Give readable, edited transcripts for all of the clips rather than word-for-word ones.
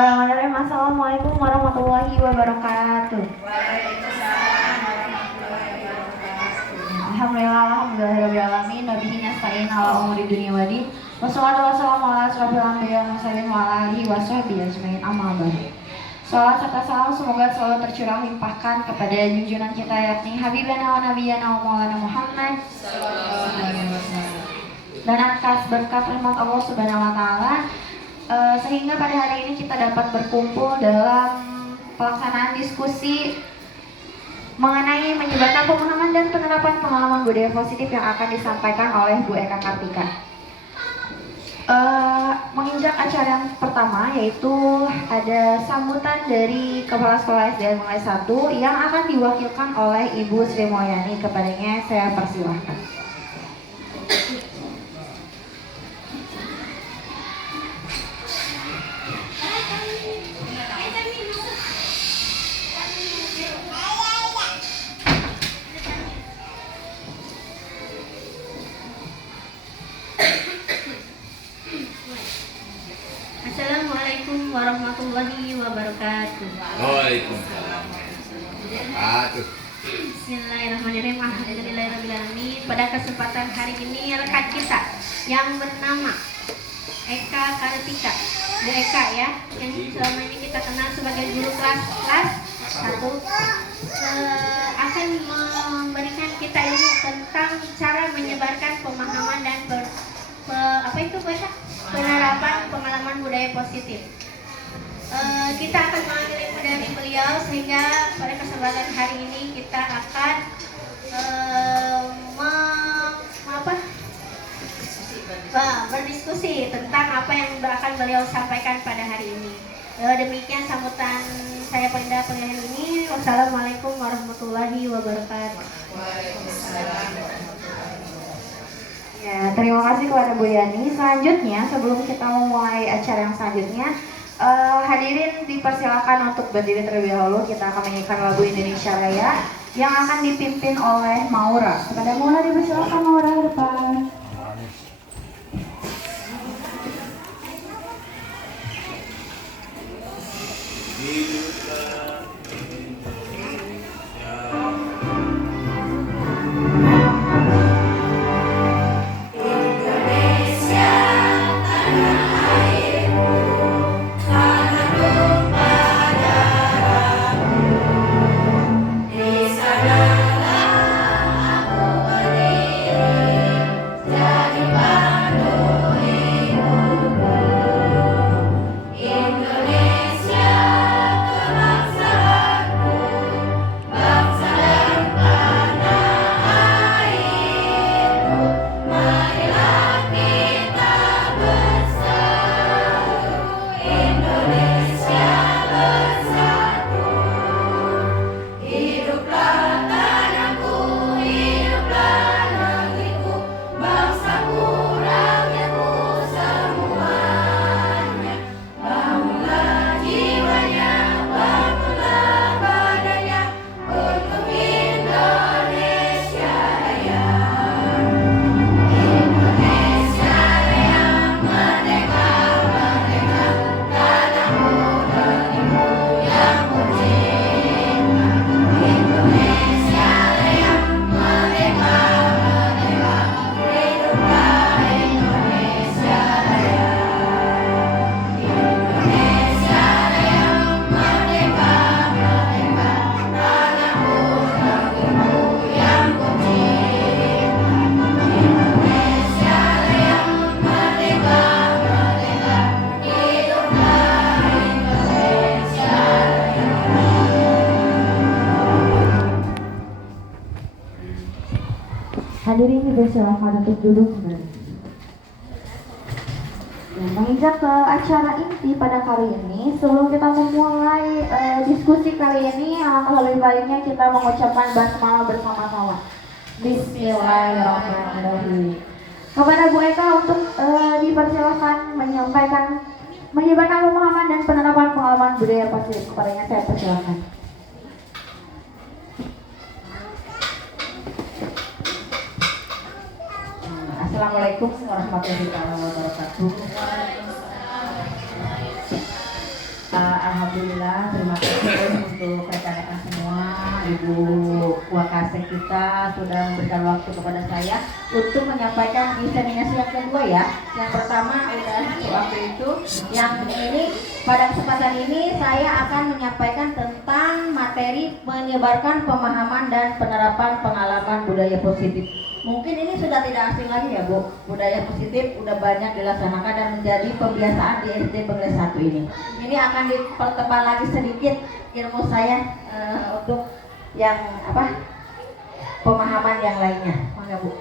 Bismillahirrahmanirrahim. Assalamualaikum warahmatullahi wabarakatuh. Alhamdulillahirrahmanirrahim. Nabihi nasta'in ala umuri dunia wadi. Wassalatu wassalamu ala asrofil anbiya wa mursalin wa ala alihi wa sahbihi ajmain, amma ba'du. Salawat serta salam semoga selalu tercurah limpahkan kepada junjungan kita yakni Habibana wa Nabiyana wa Maulana Muhammad dan atas berkat rahmat Allah Subhanahu wa taala sehingga pada hari ini kita dapat berkumpul dalam pelaksanaan diskusi mengenai menyebarkan pemahaman dan penerapan pengalaman budaya positif yang akan disampaikan oleh Bu Eka Kartika. Menginjak acara yang pertama, yaitu ada sambutan dari Kepala Sekolah SDN Mulai 1 yang akan diwakilkan oleh Ibu Sri Mulyani. Kepadanya saya persilahkan. Assalamualaikum warahmatullahi wabarakatuh. Waalaikumsalam. Bismillahirrahmanirrahim. Alhamdulillahirrahmanirrahim. Pada kesempatan hari ini rekan kita yang bernama Eka Kartika, Bu Eka ya, yang selama ini kita kenal sebagai guru kelas 1 akan memberikan kita ilmu tentang cara menyebarkan pemahaman dan penerapan pengalaman budaya positif. Kita akan mengambil ilmu dari beliau sehingga pada kesempatan hari ini kita akan berdiskusi tentang apa yang akan beliau sampaikan pada hari ini. Demikian sambutan saya pada hari ini. Wassalamualaikum warahmatullahi wabarakatuh. Ya, terima kasih kepada Bu Yani. Selanjutnya, sebelum kita memulai acara yang selanjutnya, hadirin dipersilakan untuk berdiri terlebih dahulu. Kita akan menyanyikan lagu Indonesia Raya yang akan dipimpin oleh Maura. Kepada Maura dipersilakan, Maura depan. Hadirin dipersilakan untuk duduk kembali. Menginjak ke acara inti pada kali ini, sebelum kita memulai diskusi kali ini, alangkah lebih baiknya kita mengucapkan basmalah bersama-sama. Bismillahirrahmanirrahim. Kepada Bu Eka untuk dipersilakan menyebarkan pemahaman dan penerapan pengalaman budaya positif. Kepadanya saya persilakan. Assalamualaikum warahmatullahi wabarakatuh. Alhamdulillah, terima kasih untuk rekan-rekan semua, Ibu Wakasek kita sudah memberikan waktu kepada saya untuk menyampaikan diseminasi yang kedua ya. Yang pertama udah waktu itu, yang ini pada kesempatan ini saya akan menyampaikan tentang materi menyebarkan pemahaman dan penerapan pengalaman budaya positif. Mungkin ini sudah tidak asing lagi ya Bu, budaya positif udah banyak dilaksanakan dan menjadi pembiasaan di SD Bengles 1 ini. Ini akan dipertebal lagi sedikit ilmu saya untuk yang pemahaman yang lainnya. Mangga Bu.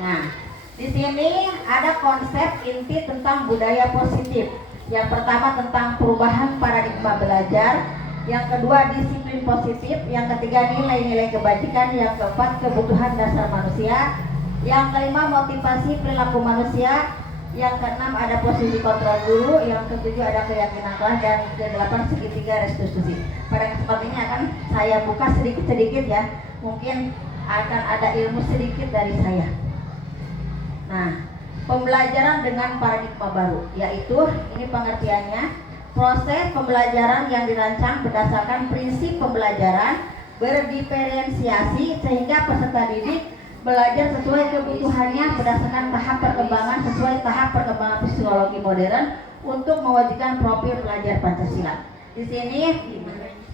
Nah, di sini ada konsep inti tentang budaya positif. Yang pertama tentang perubahan paradigma belajar. Yang kedua disiplin positif, yang ketiga nilai-nilai kebajikan, yang keempat kebutuhan dasar manusia, yang kelima motivasi perilaku manusia, yang keenam ada posisi kontrol guru, yang ketujuh ada keyakinan kelas, dan kedelapan segitiga restitusi. Pada kesempatan ini akan saya buka sedikit-sedikit ya, mungkin akan ada ilmu sedikit dari saya. Nah, pembelajaran dengan paradigma baru, yaitu ini pengertiannya. Proses pembelajaran yang dirancang berdasarkan prinsip pembelajaran berdiferensiasi sehingga peserta didik belajar sesuai kebutuhannya berdasarkan tahap perkembangan sesuai tahap perkembangan psikologi modern untuk mewujudkan profil pelajar Pancasila. Di sini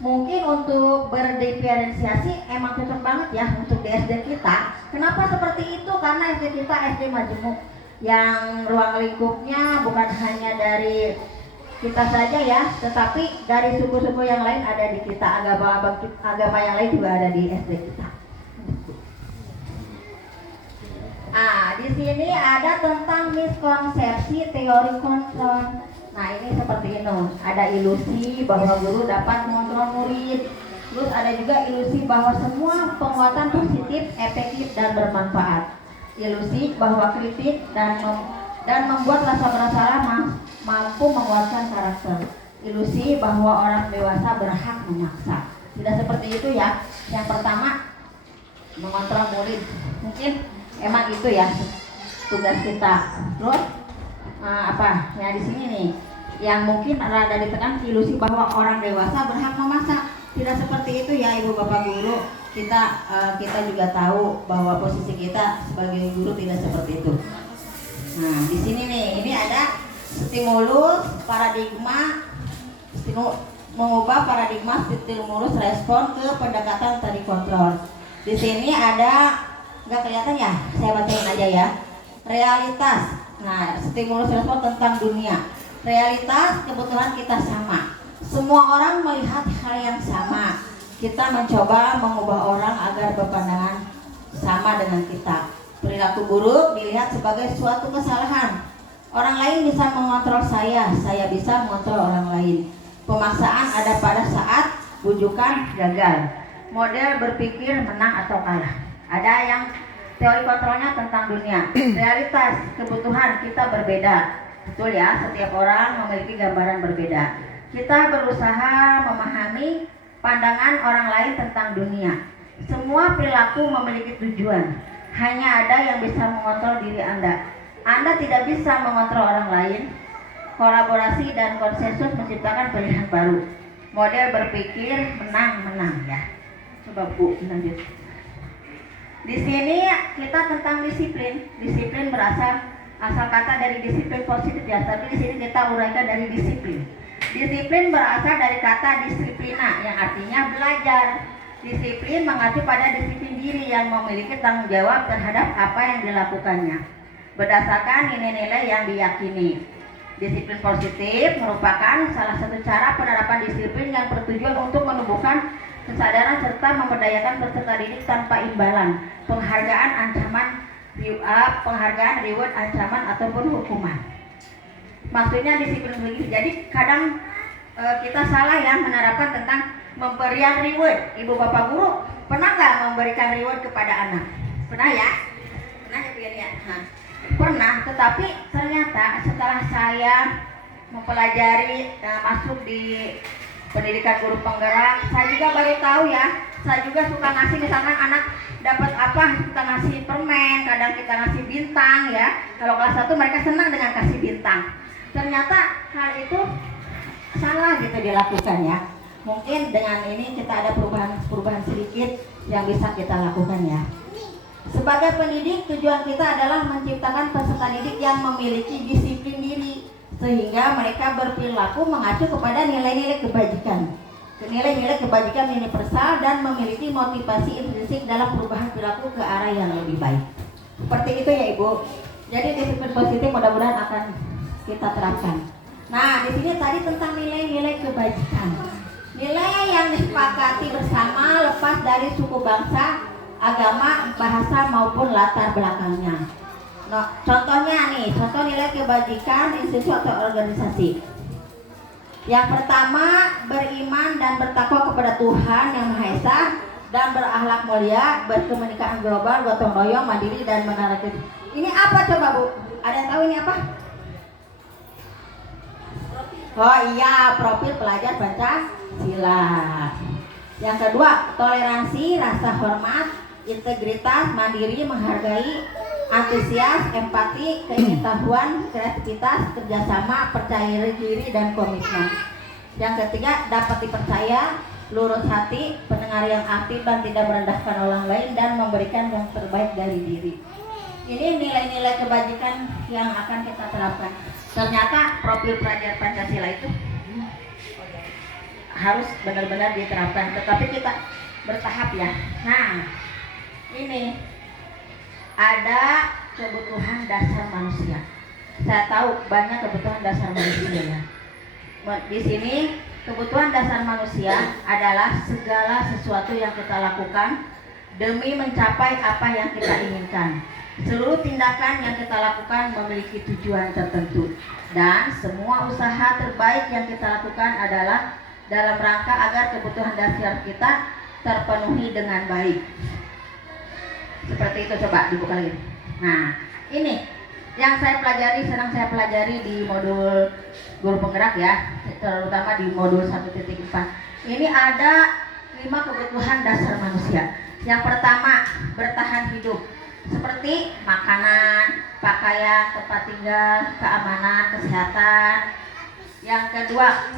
mungkin untuk berdiferensiasi emang cocok banget ya untuk di SD kita. Kenapa seperti itu? Karena SD kita SD Majemuk yang ruang lingkupnya bukan hanya dari kita saja ya, tetapi dari suku-suku yang lain ada di kita, agama yang lain juga ada di SD kita. Di sini ada tentang miskonsepsi teori kontrol. Nah, ini seperti ini, ada ilusi bahwa guru dapat mengontrol murid. Terus ada juga ilusi bahwa semua penguatan positif, efektif dan bermanfaat. Ilusi bahwa kritik dan membuat rasa bersalah mampu menguatkan karakter. Ilusi bahwa orang dewasa berhak memaksa. Tidak seperti itu ya. Yang pertama mengontrol murid. Mungkin emang itu ya tugas kita. Terus ya di sini nih yang mungkin rada ditekan ilusi bahwa orang dewasa berhak memaksa. Tidak seperti itu ya Ibu Bapak guru. Kita juga tahu bahwa posisi kita sebagai guru tidak seperti itu. Nah, di sini nih, ini ada stimulus paradigma, mengubah paradigma stimulus respon ke pendekatan tadi kontrol. Di sini ada, nggak kelihatan ya? Saya bacain aja ya. Realitas. Nah, stimulus respon tentang dunia. Realitas kebetulan kita sama. Semua orang melihat hal yang sama. Kita mencoba mengubah orang agar berpandangan sama dengan kita. Perilaku buruk dilihat sebagai suatu kesalahan. Orang lain bisa mengontrol saya bisa mengontrol orang lain. Pemaksaan ada pada saat bujukan gagal. Model berpikir menang atau kalah. Ada yang teori kontrolnya tentang dunia. Realitas, kebutuhan kita berbeda. Betul ya, setiap orang memiliki gambaran berbeda. Kita berusaha memahami pandangan orang lain tentang dunia. Semua perilaku memiliki tujuan. Hanya ada yang bisa mengontrol diri Anda. Anda tidak bisa mengontrol orang lain. Kolaborasi dan konsensus menciptakan pilihan baru. Model berpikir menang-menang ya. Coba Bu, lanjut. Di sini kita tentang disiplin. Disiplin berasal asal kata dari disiplin positif ya. Tapi di sini kita uraikan dari disiplin. Disiplin berasal dari kata disiplina yang artinya belajar. Disiplin mengacu pada disiplin diri yang memiliki tanggung jawab terhadap apa yang dilakukannya berdasarkan nilai-nilai yang diyakini. Disiplin positif merupakan salah satu cara penerapan disiplin yang bertujuan untuk menumbuhkan kesadaran serta memberdayakan peserta didik tanpa imbalan, penghargaan, reward, ancaman ataupun hukuman. Maksudnya disiplin begitu. Jadi kadang kita salah ya menerapkan tentang memberikan reward. Ibu Bapak guru pernah nggak memberikan reward kepada anak? Pernah ya? Pernah ya? Pernah. Tetapi ternyata setelah saya mempelajari masuk di pendidikan guru penggerak, saya juga baru tahu ya. Saya juga suka ngasih, misalkan anak dapat apa, kita ngasih permen, kadang kita ngasih bintang ya. Kalau kelas 1 mereka senang dengan kasih bintang. Ternyata hal itu salah gitu dilakukan ya. Mungkin dengan ini kita ada perubahan sedikit yang bisa kita lakukan ya. Sebagai pendidik, tujuan kita adalah menciptakan peserta didik yang memiliki disiplin diri sehingga mereka berperilaku mengacu kepada nilai-nilai kebajikan. Nilai-nilai kebajikan universal dan memiliki motivasi intrinsik dalam perubahan perilaku ke arah yang lebih baik. Seperti itu ya Ibu. Jadi disiplin positif mudah-mudahan akan kita terapkan. Nah, di sini tadi tentang nilai-nilai kebajikan. Nilai yang disepakati bersama lepas dari suku bangsa, agama, bahasa maupun latar belakangnya. Nah, contohnya nih, contoh nilai kebajikan institusi atau organisasi. Yang pertama, beriman dan bertakwa kepada Tuhan Yang Maha Esa dan berakhlak mulia, berkomunikasi global, gotong royong, mandiri dan menarik. Ini apa coba Bu? Ada yang tahu ini apa? Oh iya, profil pelajar Pancasila. Yang kedua, toleransi, rasa hormat, integritas, mandiri, menghargai, antusias, empati, keingetahuan, kreativitas, kerjasama, percaya diri, dan komitmen. Yang ketiga, dapat dipercaya, lurus hati, pendengar yang aktif dan tidak merendahkan orang lain, dan memberikan yang terbaik dari diri. Ini nilai-nilai kebajikan yang akan kita terapkan. Ternyata profil pelajar Pancasila itu harus benar-benar diterapkan, tetapi kita bertahap ya. Nah, ini ada kebutuhan dasar manusia. Saya tahu banyak kebutuhan dasar manusia ya. Di sini kebutuhan dasar manusia adalah segala sesuatu yang kita lakukan demi mencapai apa yang kita inginkan. Seluruh tindakan yang kita lakukan memiliki tujuan tertentu, dan semua usaha terbaik yang kita lakukan adalah dalam rangka agar kebutuhan dasar kita terpenuhi dengan baik. Seperti itu, coba dibuka lagi. Nah, ini yang saya pelajari, sedang saya pelajari di modul guru penggerak ya, terutama di modul 1.4. Ini ada 5 kebutuhan dasar manusia. Yang pertama, bertahan hidup. Seperti makanan, pakaian, tempat tinggal, keamanan, kesehatan. Yang kedua,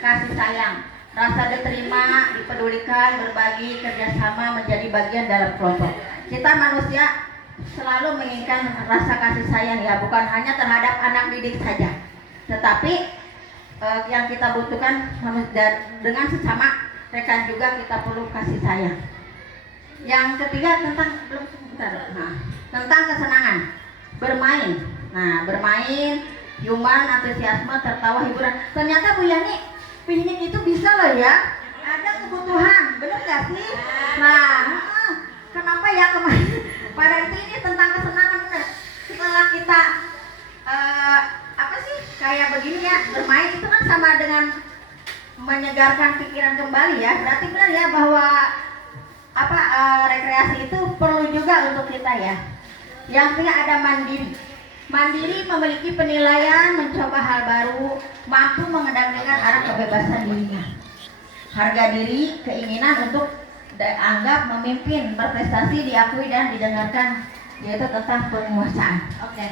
kasih sayang, rasa diterima, dipedulikan, berbagi, kerjasama, menjadi bagian dalam kelompok. Kita manusia selalu menginginkan rasa kasih sayang ya, bukan hanya terhadap anak didik saja, tetapi yang kita butuhkan dengan sesama rekan juga kita perlu kasih sayang. Yang ketiga tentang kesenangan, bermain. Nah, bermain, human, antusiasme, tertawa, hiburan. Ternyata Bu Yani, piknik itu bisa loh ya. Ada kebutuhan, bener gak sih? Nah, kenapa ya kemarin? Pada ini tentang kesenangan bener. Setelah kita kayak begini ya, bermain itu kan sama dengan menyegarkan pikiran kembali ya. Berarti benar ya bahwa rekreasi itu perlu juga untuk kita ya. Yang ketiga ada mandiri. Mandiri memiliki penilaian, mencoba hal baru, mampu mengendalikan arah kebebasan dirinya. Harga diri, keinginan untuk dianggap memimpin, berprestasi, diakui dan didengarkan, yaitu tentang penguasaan. Oke,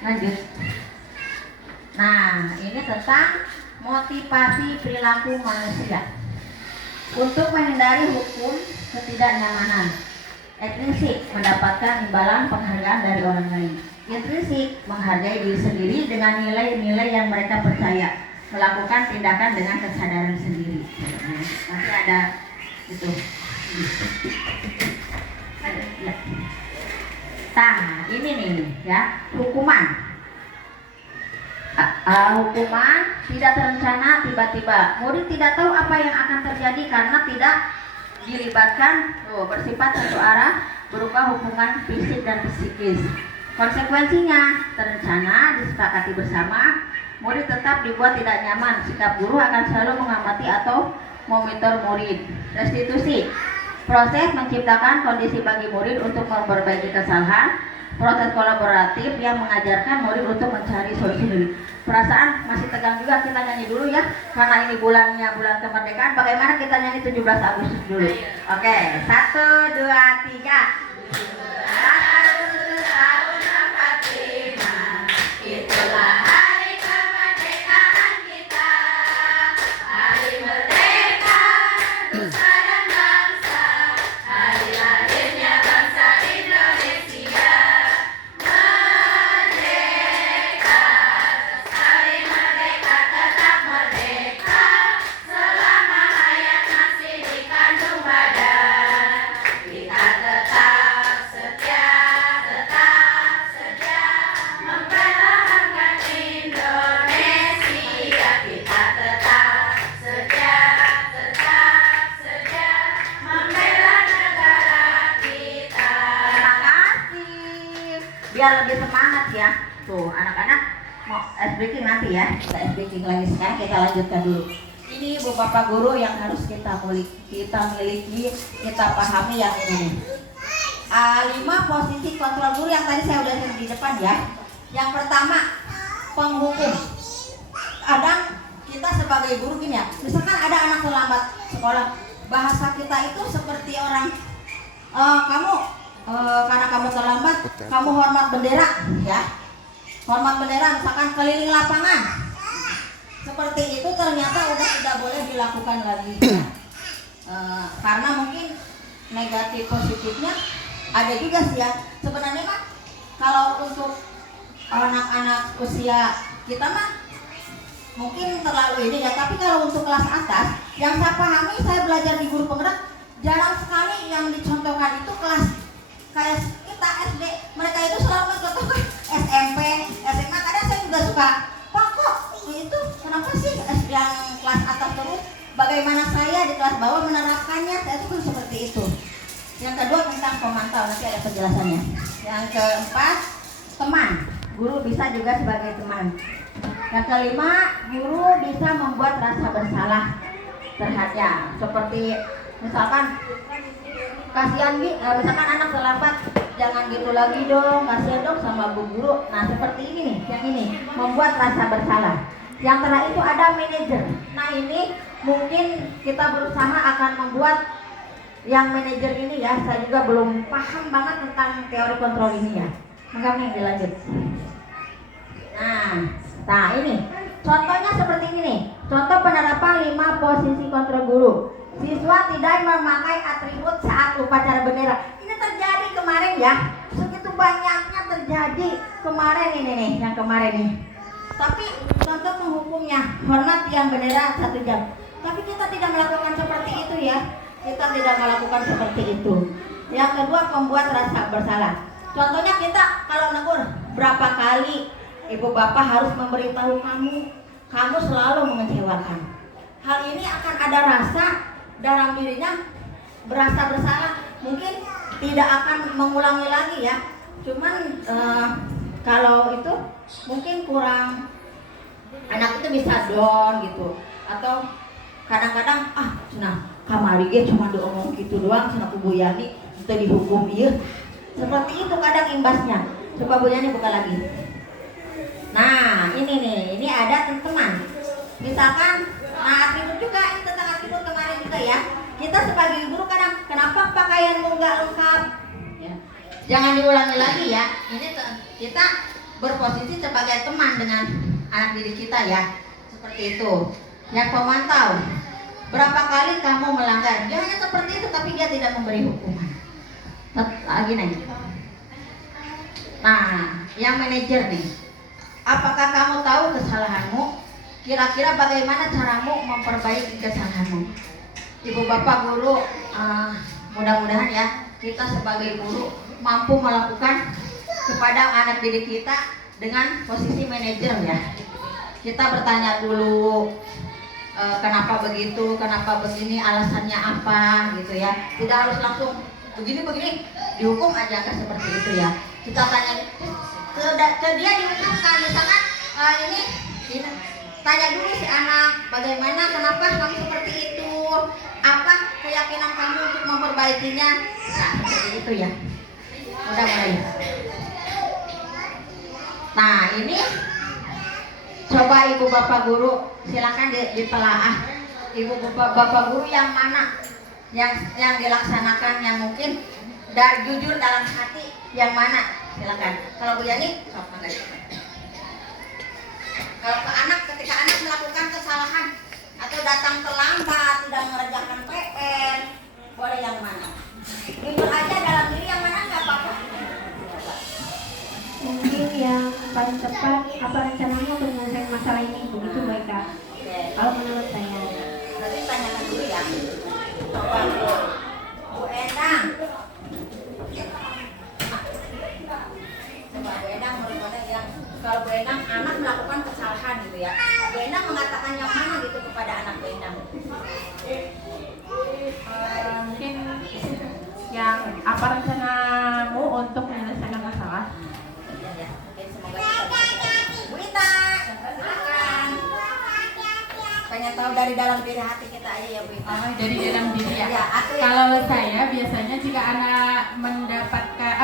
lanjut. Nah, ini tentang motivasi perilaku manusia. Untuk menghindari hukum ketidaknyamanan. Intrinsik, mendapatkan imbalan penghargaan dari orang lain. Intrinsik, menghargai diri sendiri dengan nilai-nilai yang mereka percaya. Melakukan tindakan dengan kesadaran sendiri. Nanti ada itu. Nah, ini nih ya, hukuman. Hukuman tidak terencana, tiba-tiba. Murid tidak tahu apa yang akan terjadi karena tidak dilibatkan, bersifat satu arah, berupa hukuman fisik dan psikis. Konsekuensinya terencana, disepakati bersama, murid tetap dibuat tidak nyaman. Sikap guru akan selalu mengamati atau monitor murid. Restitusi, proses menciptakan kondisi bagi murid untuk memperbaiki kesalahan. Proses kolaboratif yang mengajarkan murid untuk mencari solusi dulu. Perasaan masih tegang juga, kita nyanyi dulu ya, karena ini bulan kemerdekaan. Bagaimana kita nyanyi 17 Agustus dulu? Oke, 1, 2, 3. Itulah hari kemerdekaan kita. Tuh, anak-anak mau ice breaking nanti ya. Kita ice breaking lagi, sekarang kita lanjutkan dulu. Ini ibu bapak guru yang harus kita miliki, kita pahami yang ini. 5 posisi kontrol guru yang tadi saya udah di depan ya. Yang pertama, penghukum. Kadang kita sebagai guru gini ya, misalkan ada anak terlambat sekolah, bahasa kita itu seperti orang kamu karena kamu terlambat, kamu hormat bendera ya. Hormat bendera, misalkan keliling lapangan. Seperti itu ternyata udah tidak boleh dilakukan lagi ya. Karena mungkin negatif positifnya ada juga sih ya. Sebenarnya kan kalau untuk anak-anak usia kita mah mungkin terlalu ini ya, tapi kalau untuk kelas atas yang saya pahami, saya belajar di guru penggerak, jarang sekali yang dicontohkan itu kelas kayak kita SD, mereka itu selalu mencontohkan SMP, SMA. Kadang saya juga suka, Pak kok itu kenapa sih yang kelas atas terus, bagaimana saya di kelas bawah menerapkannya, saya itu seperti itu. Yang kedua tentang pemantau, nanti ada penjelasannya. Yang keempat, teman, guru bisa juga sebagai teman. Yang kelima, guru bisa membuat rasa bersalah terhadap, seperti misalkan kasihan misalkan anak terlambat, jangan gitu lagi dong, kasihan dong sama bu guru. Nah seperti ini nih, yang ini membuat rasa bersalah. Yang terakhir itu ada manajer. Nah ini mungkin kita berusaha akan membuat yang manajer ini ya. Saya juga belum paham banget tentang teori kontrol ini ya. Maka yang dilanjut. Nah ini contohnya seperti ini nih. Contoh penerapan 5 posisi kontrol guru. Siswa tidak memakai atribut saat upacara bendera. Ini terjadi kemarin ya. Segitu banyaknya terjadi kemarin ini nih, yang kemarin nih. Tapi contoh menghukumnya, hormat yang bendera 1 jam. Tapi kita tidak melakukan seperti itu ya. Kita tidak melakukan seperti itu. Yang kedua, membuat rasa bersalah. Contohnya kita kalau negur, berapa kali ibu bapak harus memberitahu kamu selalu mengecewakan. Hal ini akan ada rasa dalam dirinya, berasa bersalah. Mungkin tidak akan mengulangi lagi ya. Cuman kalau itu mungkin kurang, anak itu bisa down gitu. Atau kadang-kadang cenah kamari ge cuma diomong gitu doang, cenah Bu Yani itu dihukum ieu. Seperti itu kadang imbasnya. Coba Bu Yani buka lagi. Nah, ini nih, ini ada teman. Misalkan atribut juga, ini tentang atribut kemarin juga ya. Kita sebagai guru kadang, kenapa pakaianmu nggak lengkap? Ya. Jangan diulangi lagi ya. Ini kita berposisi sebagai teman dengan anak didik kita ya. Seperti itu. Yang pemantau, berapa kali kamu melanggar? Dia hanya seperti itu, tapi dia tidak memberi hukuman. Lagi nih. Nah, yang manajer nih. Apakah kamu tahu kesalahanmu? Kira-kira bagaimana caramu memperbaiki kesalahanmu? Ibu bapak guru, mudah-mudahan ya kita sebagai guru mampu melakukan kepada anak didik kita dengan posisi manajer ya. Kita bertanya dulu, kenapa begitu, kenapa begini, alasannya apa gitu ya. Tidak harus langsung begini dihukum aja kan, seperti itu ya. Kita tanya ke dia dihukumkan, misalkan ini tanya dulu si anak, bagaimana, kenapa kamu seperti itu, apa keyakinan kamu untuk memperbaikinya. Nah seperti itu ya. Udah mulai. Nah ini coba ibu bapak guru silakan ditelaah. Ibu bapak guru yang mana yang dilaksanakan, yang mungkin jujur dalam hati, yang mana? Silakan. Kalau Bu Yani, kalau ke anak, ketika anak melakukan kesalahan atau datang terlambat, tidak mengerjakan PR, boleh yang mana? Jujur aja dalam diri, yang mana nggak apa-apa. Mungkin yang paling tepat, apa rencanamu untuk menyelesaikan masalah ini? Begitu baik Kak. Kalau menurut saya. Nanti tanyakan dulu ya. Coba Bu Endang. Coba Bu Endang, menurut mana yang kalau Bu Endang anak melakukan kesalahan gitu ya, Bu Endang mengatakan yang mana gitu kepada anak Bu Endang? Mungkin yang apa rencanamu untuk menyelesaikan masalah? Ya, mungkin semoga kita bisa pengen tahu dari dalam diri hati kita aja ya Bu. Dari dalam diri ya. Ya, aku ya. Kalau saya biasanya jika anak mendapatkan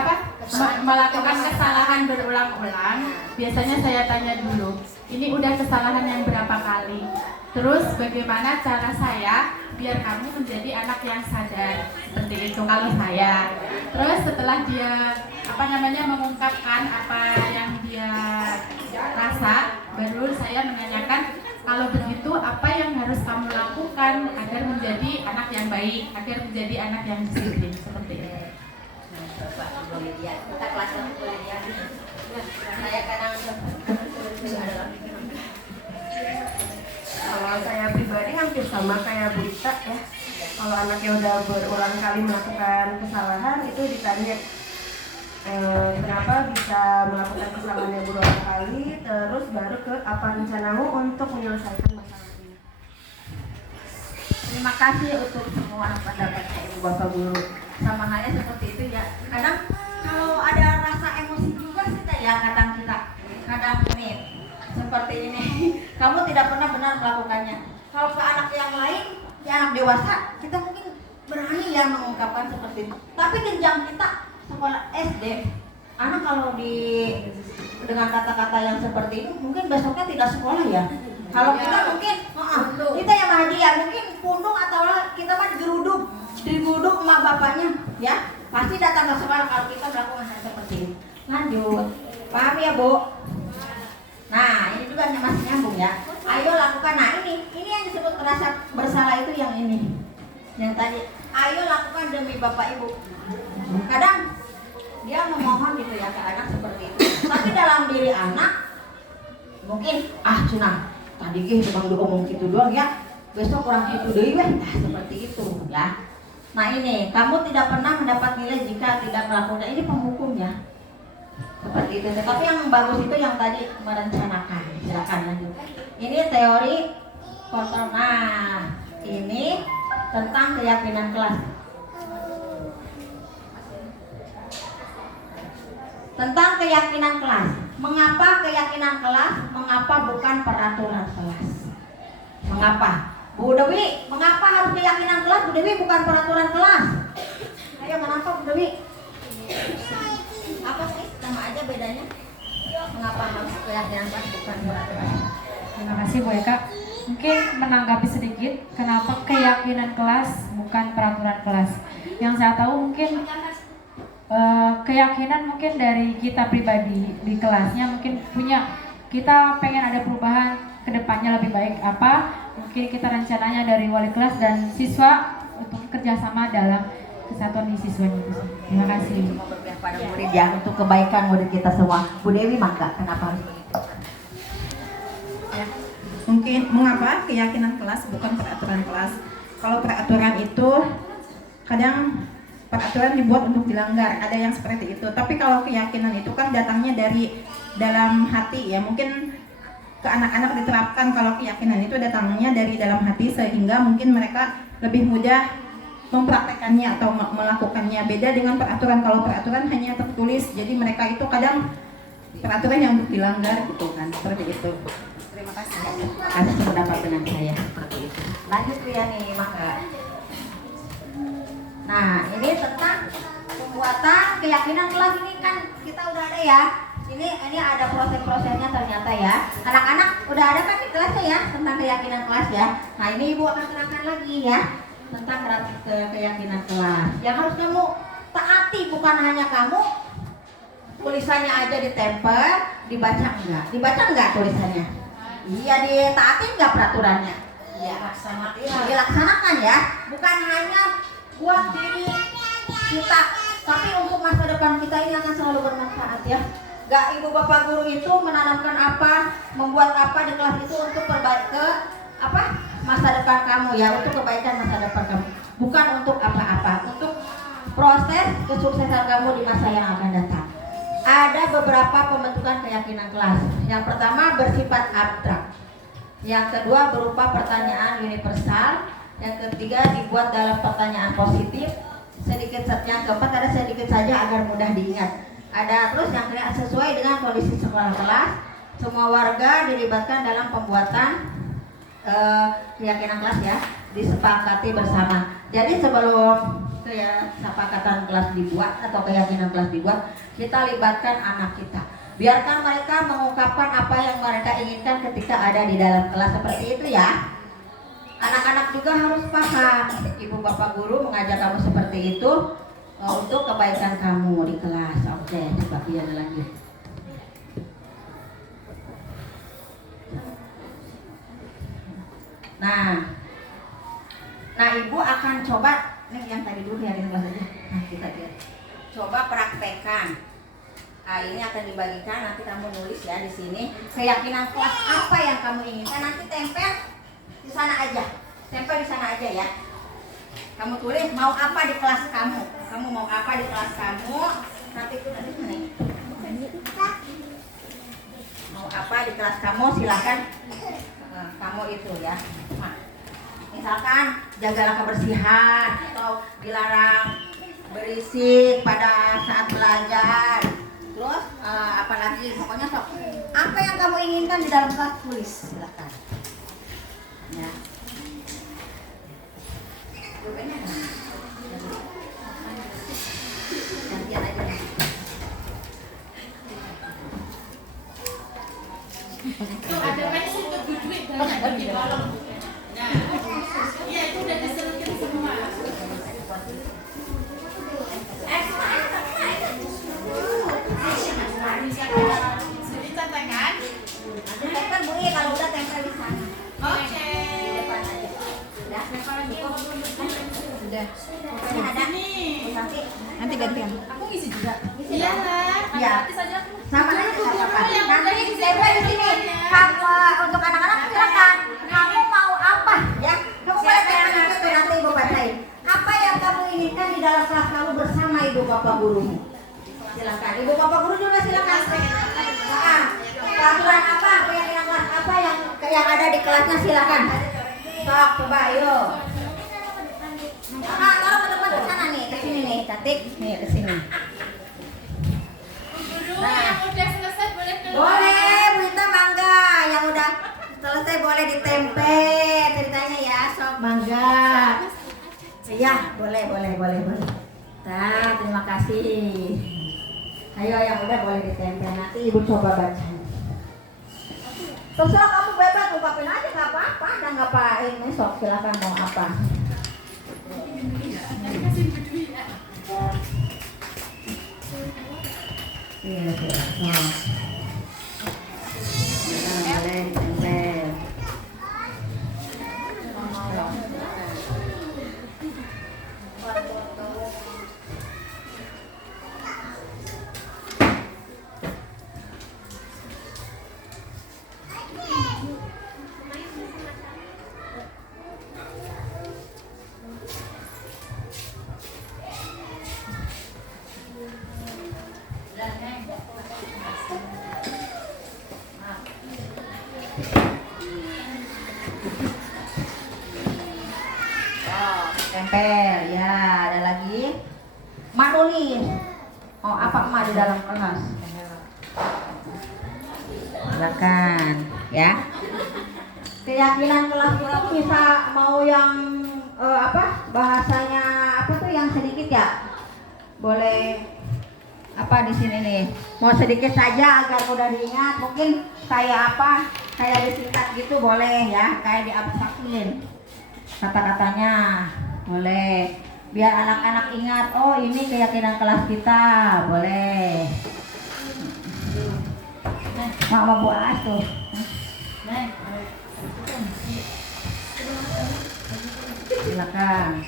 melakukan kesalahan berulang-ulang, biasanya saya tanya dulu, ini udah kesalahan yang berapa kali? Terus bagaimana cara saya biar kamu menjadi anak yang sadar? Seperti itu kalau saya. Terus setelah dia mengungkapkan apa yang dia rasa, baru saya menanyakan, kalau begitu apa yang harus kamu lakukan agar menjadi anak yang baik, agar menjadi anak yang disiplin, seperti itu. Kita kelas ya. Saya kadang Kalau saya pribadi hampir sama kayak Bu Ita ya. Kalau anaknya udah berulang kali melakukan kesalahan, itu ditanya kenapa bisa melakukan kesalahan yang berulang kali, terus baru ke apa rencanamu untuk menyelesaikan masalah ini. terima kasih untuk semua pendapat Ibu Bapak Guru. Sama halnya seperti itu ya. Kadang kalau ada rasa emosi juga kita ya, kadang ini seperti ini. Kamu tidak pernah benar melakukannya. Kalau ke anak yang lain, ya anak dewasa, kita mungkin berani ya mengungkapkan seperti itu. Tapi jenjang kita sekolah SD, anak kalau dengan kata-kata yang seperti itu, mungkin besoknya tidak sekolah ya. Kalau kita mungkin, kita yang bahagia, mungkin pundung atau kita mah digeruduk sama bapaknya, ya pasti datang ke sekolah kalau kita melakukan hal seperti itu. Lanjut, paham ya Bu? Nah ini juga masih nyambung ya. Ayo lakukan. Nah ini yang disebut rasa bersalah itu yang ini, yang tadi. Ayo lakukan demi Bapak Ibu. Kadang dia memohon gitu ya ke anak seperti itu. Tapi dalam diri anak mungkin cuna tadi cuma ngomong gitu doang ya. Besok orang gitu deh seperti itu ya. Nah ini kamu tidak pernah mendapat nilai jika tidak melakukan. Ini penghukumnya seperti itu. Tapi yang bagus itu yang tadi merencanakan. Silakan lanjut. Ini teori kontrol. Nah ini tentang keyakinan kelas. Tentang keyakinan kelas. Mengapa keyakinan kelas? Mengapa bukan peraturan kelas? Mengapa? Bu Dewi, mengapa harus keyakinan kelas? Bu Dewi, bukan peraturan kelas. Ayo, kenapa Bu Dewi? Apa sih? Sama aja bedanya. Mengapa harus keyakinan kelas bukan peraturan? Terima kasih Bu Eka. Mungkin menanggapi sedikit, kenapa keyakinan kelas bukan peraturan kelas. Yang saya tahu mungkin keyakinan mungkin dari kita pribadi di kelasnya mungkin punya, kita pengen ada perubahan kedepannya lebih baik apa, mungkin kita rencananya dari wali kelas dan siswa untuk kerjasama dalam kesatuan di siswanya itu. Terima kasih. Cuma berpihak pada murid ya, untuk kebaikan murid kita semua. Bu Dewi mangga, kenapa harus begitu? Ya, mungkin mengapa keyakinan kelas bukan peraturan kelas? Kalau peraturan itu kadang peraturan dibuat untuk dilanggar, ada yang seperti itu. Tapi kalau keyakinan itu kan datangnya dari dalam hati ya, mungkin ke anak-anak diterapkan. Kalau keyakinan itu datangnya dari dalam hati, sehingga mungkin mereka lebih mudah mempraktekannya atau melakukannya. Beda dengan peraturan. Kalau peraturan hanya tertulis, jadi mereka itu kadang peraturan yang untuk dilanggar gitu kan, seperti itu. Terima kasih. Terima kasih pendapat dengan saya seperti itu. Lanjut ya nih, maka. Nah, ini tentang pembuatan keyakinan kelas. Ini kan kita udah ada ya. Ini ada proses-prosesnya ternyata ya. Anak-anak udah ada kan di kelasnya ya tentang keyakinan kelas ya. Nah, ini Ibu akan terangkan lagi ya tentang keyakinan kelas. Yang harus kamu taati, bukan hanya kamu tulisannya aja ditempel, dibaca enggak? Dibaca enggak tulisannya? Iya, ditaatin enggak peraturannya? Iya, dilaksanakan ya. Bukan hanya buat diri kita, tapi untuk masa depan kita ini akan selalu bermanfaat ya. Gak Ibu Bapak Guru itu menanamkan apa, membuat apa di kelas itu untuk masa depan kamu ya, untuk kebaikan masa depan kamu, bukan untuk apa-apa, untuk proses kesuksesan kamu di masa yang akan datang. Ada beberapa pembentukan keyakinan kelas. Yang pertama bersifat abstrak, yang kedua berupa pertanyaan universal, yang ketiga dibuat dalam pertanyaan positif, yang keempat ada sedikit saja agar mudah diingat. Ada terus yang sesuai dengan kondisi sekolah kelas. Semua warga dilibatkan dalam pembuatan keyakinan kelas ya, disepakati bersama. Jadi sebelum kesepakatan kelas dibuat atau keyakinan kelas dibuat, kita libatkan anak kita. Biarkan mereka mengungkapkan apa yang mereka inginkan ketika ada di dalam kelas seperti itu ya. Anak-anak juga harus paham, ibu bapak guru mengajak kamu seperti itu untuk kebaikan kamu di kelas. Oke, coba Bian lanjut. Nah ibu akan coba, nih yang tadi dulu ya kelas aja. Nah kita lihat, coba praktekkan. Nah ini akan dibagikan, nanti kamu nulis ya di sini keyakinan kelas apa yang kamu inginkan. Nanti tempel di sana aja, tempel di sana aja ya. Kamu tulis mau apa di kelas kamu, kamu mau apa di kelas kamu. Nanti itu tadi mana? Mau apa di kelas kamu, silahkan kamu itu ya. Nah, misalkan jagalah kebersihan atau dilarang berisik pada saat belajar. Terus apalagi pokoknya sok apa yang kamu inginkan di dalam kelas tulis, silakan. Ya. Gantian aja. Tuh ada pensi untuk duit banyak di balong. Nah, iya itu udah diseluruhin semua. Dicatatkan. Tempel Bu, kalau udah tempel di sana. Oke. Di depan aja. Udah, tempel lagi. Udah. Pokoknya ada. Nanti gantian. Aku ngisi juga. Iya lah. Ya. Sama aja nggak apa-apa. Nanti tempel di sini. Kamu untuk anak-anak silakan. Kamu mau apa ya? Kamu boleh tempel di situ, nanti ibu bacain. Apa yang kamu inginkan di dalam kelas kamu bersama ibu bapak gurumu? Silakan. Ibu bapak guru juga silakan. Nah, peraturan apa? Keyakinan kelas apa yang ada di kelasnya silakan. Sok, coba ayo. Nah, tolong teman ke sana nih, ke sini nih, cantik. Nih, ke sini. Guru yang udah selesai boleh keluar. Boleh, Minta mangga. Yang udah selesai boleh ditempel ceritanya ya, sok mangga. Ya, boleh. Nah, terima kasih. Ayo yang udah boleh ditempel, nanti ibu coba baca. Terserah kamu bebas, ungkapin aja nggak apa-apa, dan ngapain besok silakan mau apa. Iya, boleh tempel. Tempel, ya ada lagi. Mak nulis. Oh apa emak di dalam kelas? Silakan, ya. Keyakinan kelas kita tuh bisa mau yang bahasanya apa tuh yang sedikit ya? Boleh apa di sini nih? Mau sedikit saja agar mudah diingat. Mungkin kayak disingkat gitu boleh ya, kayak diabstrakin kata-katanya. Boleh, biar anak-anak ingat, oh ini keyakinan kelas kita, boleh. Mama Bu As tuh. Silakan.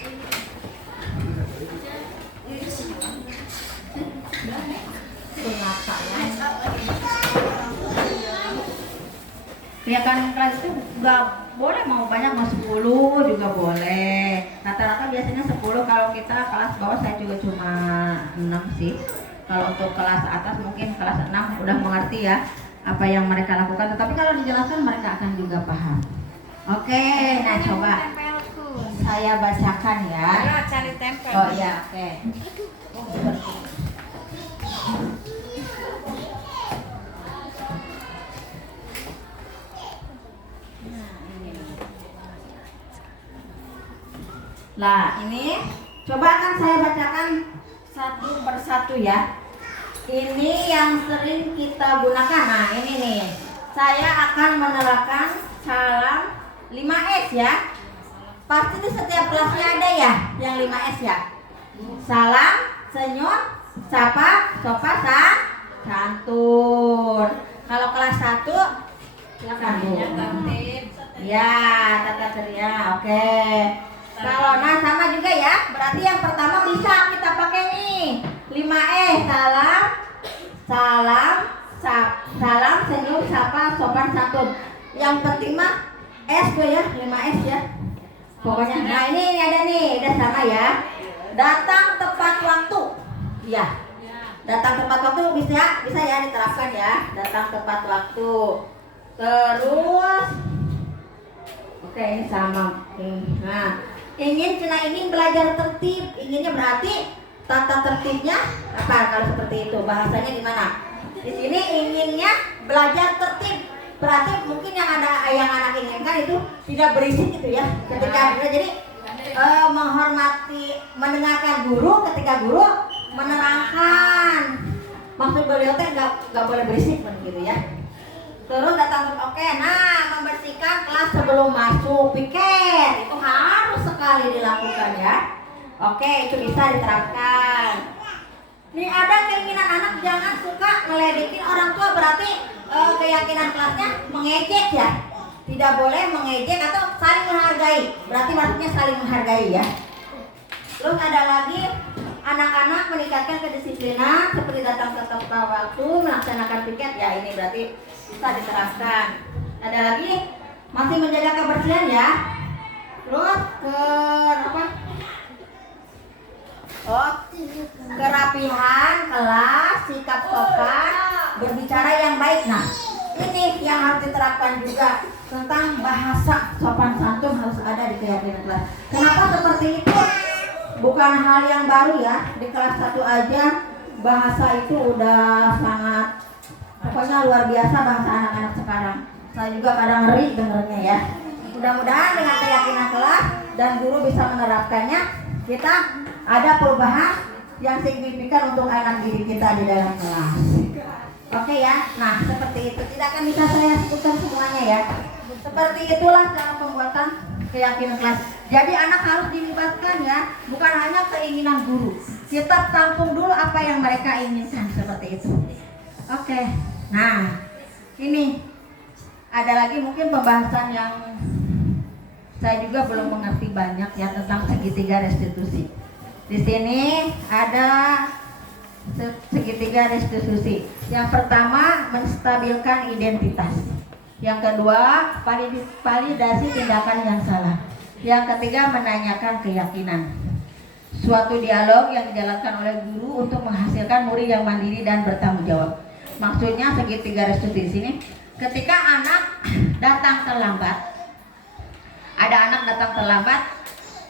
Keyakinan kelas itu nggak boleh mau banyak, mau 10 juga boleh. Rata-rata biasanya 10, kalau kita kelas bawah saya juga cuma 6 sih. Kalau untuk kelas atas mungkin kelas 6 udah mengerti ya apa yang mereka lakukan. Tetapi kalau dijelaskan mereka akan juga paham. Oke, nah coba saya bacakan ya. Cari tempel. Oh iya, oke. Nah, ini coba akan saya bacakan satu persatu ya. Ini yang sering kita gunakan. Nah, ini nih. Saya akan menerapkan salam 5S ya. Pasti di setiap kelasnya ada ya yang 5S ya. Salam, senyum, sapa, sopan, santun. Kalau kelas 1 silakan Bu. Ya, tata ceria. Oke. Kalau nah sama juga ya. Berarti yang pertama bisa kita pakai nih. 5S, salam, senyum, sapa, sopan, santun. Yang penting mah S tuh ya, 5S ya. Pokoknya, nah ini ada nih, udah sama ya. Datang tepat waktu. Iya. Datang tepat waktu bisa ya diterapkan ya. Datang tepat waktu. Terus, oke ini sama. Nah, ingin belajar tertib. Inginnya berarti tata tertibnya apa kalau seperti itu? Bahasanya gimana? Di sini inginnya belajar tertib. Berarti mungkin yang anak inginkan itu tidak berisik gitu ya. Ketika jadi menghormati, mendengarkan guru ketika guru menerangkan. Maksud beliau teh nggak boleh berisik begitu ya. Terus datang oke. Nah, membersihkan kelas sebelum masuk piket itu harus sekali dilakukan ya. Oke, itu bisa diterapkan. Nih ada keinginan anak jangan suka ngeledekin orang tua, berarti keyakinan kelasnya mengejek ya. Tidak boleh mengejek atau saling menghargai. Berarti maksudnya saling menghargai ya. Terus ada lagi anak-anak meningkatkan kedisiplinan seperti datang tepat waktu, melaksanakan piket ya, ini berarti bisa diterapkan. Ada lagi masih menjaga kebersihan ya. Terus kerapihan kelas, sikap sopan, berbicara yang baik. Nah, ini yang harus diterapkan juga tentang bahasa sopan santun harus ada di keyakinan kelas. Kenapa seperti itu? Bukan hal yang baru ya. Di kelas 1 aja bahasa itu udah sangat, pokoknya luar biasa bahasa anak-anak sekarang. Saya juga kadang ngeri dengernya ya. Mudah-mudahan dengan keyakinan kelas dan guru bisa menerapkannya, kita ada perubahan yang signifikan untuk anak didik kita di dalam kelas. Oke ya, nah seperti itu. Tidak akan bisa saya sebutkan semuanya ya. Seperti itulah cara pembuatan keyakinan kelas. Jadi anak harus dilibatkan ya, bukan hanya keinginan guru. Kita tampung dulu apa yang mereka inginkan, seperti itu. Oke, nah ini ada lagi mungkin pembahasan yang saya juga belum mengerti banyak ya tentang segitiga restitusi. Di sini ada segitiga restitusi. Yang pertama, menstabilkan identitas. Yang kedua, validasi tindakan yang salah. Yang ketiga, menanyakan keyakinan. Suatu dialog yang dijalankan oleh guru untuk menghasilkan murid yang mandiri dan bertanggung jawab. Maksudnya segitiga restitusi di sini, ketika anak datang terlambat, ada anak datang terlambat,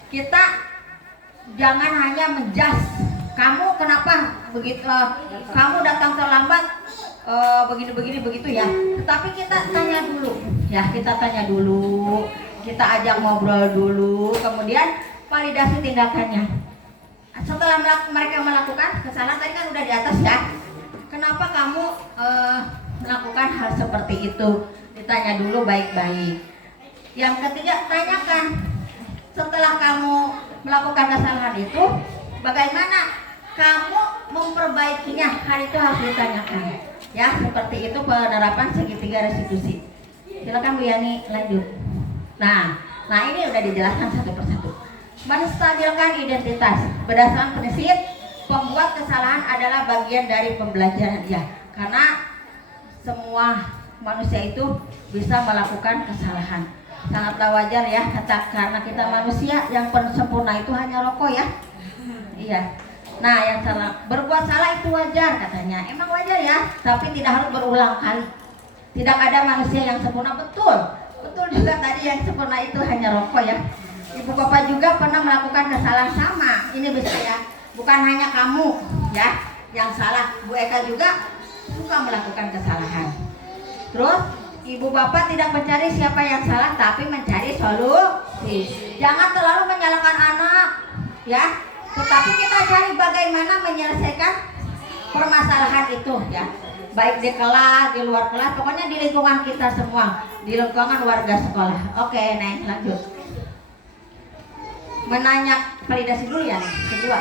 kita jangan hanya menjas, kamu kenapa begitu, kamu datang terlambat, begini begitu ya. Tetapi kita tanya dulu, ya kita tanya dulu, kita ajak ngobrol dulu, kemudian validasi tindakannya. Setelah mereka melakukan kesalahan tadi kan udah di atas ya, kenapa kamu melakukan hal seperti itu? Ditanya dulu baik-baik. Yang ketiga, tanyakan setelah kamu melakukan kesalahan itu, bagaimana kamu memperbaikinya? Hal itu harus ditanyakan. Ya, seperti itu penerapan segitiga restitusi. Silakan Bu Yani lanjut. Nah ini udah dijelaskan satu persatu. Menstabilkan identitas berdasarkan prinsip pembuat kesalahan adalah bagian dari pembelajaran ya. Karena semua manusia itu bisa melakukan kesalahan. Sangatlah wajar ya, karena kita manusia, yang sempurna itu hanya rokok ya. Iya. Nah, yang salah, berbuat salah itu wajar katanya. Emang wajar ya, tapi tidak harus berulang kali. Tidak ada manusia yang sempurna, betul. Betul juga tadi yang sempurna itu hanya rokok ya. Ibu bapak juga pernah melakukan kesalahan sama. Ini bisa ya, bukan hanya kamu ya yang salah. Bu Eka juga suka melakukan kesalahan. Terus ibu bapak tidak mencari siapa yang salah, tapi mencari solusi. Jangan terlalu menyalahkan anak, ya. Tetapi kita cari bagaimana menyelesaikan permasalahan itu, ya. Baik di kelas, di luar kelas, pokoknya di lingkungan kita semua, di lingkungan warga sekolah. Oke, next lanjut. Menanya validasi dulu ya nih, kedua.